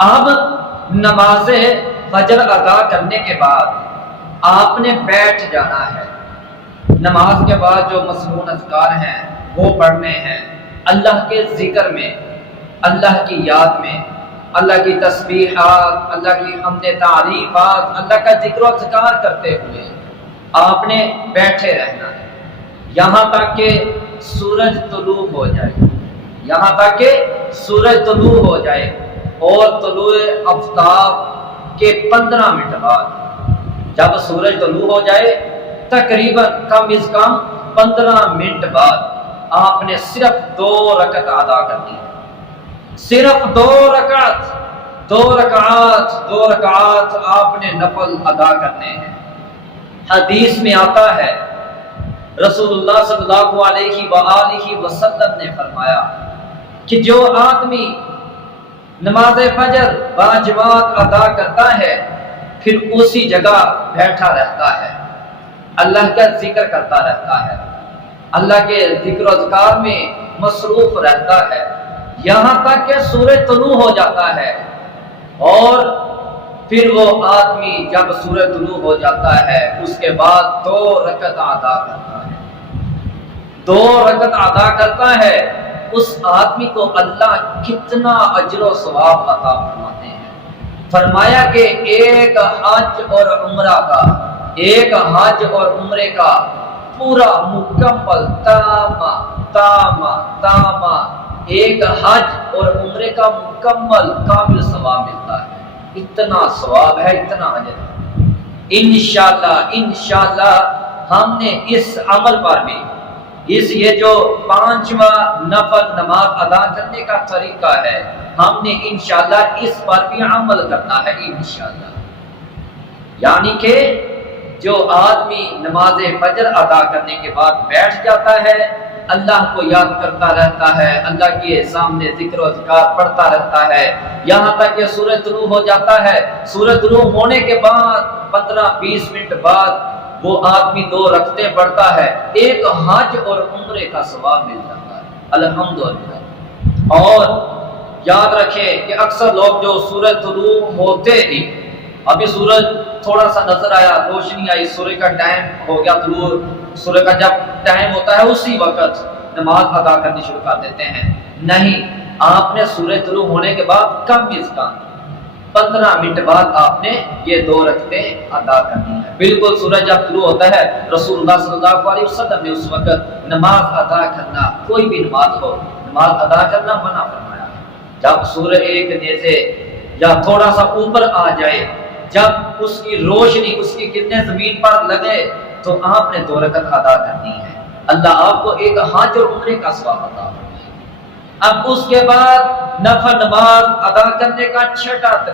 اب نماز فجر ادا کرنے کے بعد آپ نے بیٹھ جانا ہے۔ نماز کے بعد جو مسنون اذکار ہیں وہ پڑھنے ہیں، اللہ کے ذکر میں، اللہ کی یاد میں، اللہ کی تسبیحات، اللہ کی حمد تعریفات، اللہ کا ذکر و اذکار کرتے ہوئے آپ نے بیٹھے رہنا ہے یہاں تک کہ سورج طلوع ہو جائے، یہاں تک کہ سورج طلوع ہو جائے، اور طلوع آفتاب کے 15 منٹ بعد جب سورج طلوع ہو جائے تقریباً کم از کم 15 منٹ بعد آپ نے صرف 2 رکعت ادا کرنی ہے، صرف 2 رکعات آپ نے نفل ادا کرنے ہیں۔ حدیث میں آتا ہے رسول اللہ صلی اللہ علیہ وآلہ وسلم نے فرمایا کہ جو آدمی نماز فجر باجماعت ادا کرتا ہے پھر اسی جگہ بیٹھا رہتا ہے، اللہ کا ذکر کرتا رہتا ہے، اللہ کے ذکر و اذکار میں مصروف رہتا ہے یہاں تک کہ سورج طلوع ہو جاتا ہے، اور پھر وہ آدمی جب سورج طلوع ہو جاتا ہے اس کے بعد 2 رکعت ادا کرتا ہے، 2 رکعت ادا کرتا ہے، اس آدمی کو اللہ کتنا اجر و ثواب عطا فرماتے ہیں۔ فرمایا کہ ایک حج اور عمرے کا پورا مکمل تام ایک حج اور عمرے کا مکمل کامل ثواب ملتا ہے۔ اتنا ثواب ہے، اتنا اجر ہے۔ انشاءاللہ ہم نے اس عمل پر بھی یہ جو 5واں نفل نماز ادا کرنے کا طریقہ ہے ہم نے انشاءاللہ اس پر بھی عمل کرنا ہے انشاءاللہ۔ یعنی کہ جو آدمی نماز فجر ادا کرنے کے بعد بیٹھ جاتا ہے، اللہ کو یاد کرتا رہتا ہے، اللہ کے سامنے ذکر و اذکار پڑھتا رہتا ہے یہاں تک کہ سورج طلوع ہو جاتا ہے، سورج طلوع ہونے کے بعد 15-20 منٹ بعد وہ آدمی 2 رکعتیں پڑھتا ہے، ایک حج اور عمرے کا ثواب مل جاتا ہے الحمدللہ۔ اور یاد رکھیں کہ اکثر لوگ جو سورج طلوع ہوتے ہی، ابھی سورج تھوڑا سا نظر آیا، روشنی آئی، سورج کا ٹائم ہو گیا طلوع، سورج کا جب ٹائم ہوتا ہے اسی وقت نماز ادا کرنی شروع کر دیتے ہیں۔ نہیں، آپ نے سورج طلوع ہونے کے بعد کم از کم 15 منٹ بعد آپ نے یہ 2 رکعتیں ادا کرنی ہے۔ بالکل سورج جب طلوع ہوتا ہے رسول اللہ صلی اللہ علیہ وسلم نے اس وقت نماز ادا کرنا، کوئی بھی نماز ہو، نماز ادا کرنا منع فرمایا ہے۔ جب سورج ایک نیزے یا تھوڑا سا اوپر آ جائے، جب اس کی روشنی، اس کی کرنیں زمین پر لگے تو آپ نے 2 رکعت ادا کرنی ہے، اللہ آپ کو ایک حج اور عمرے کا ثواب عطا فرمائے۔ اب اس کے بعد نفل نماز ادا کرنے کا 6واں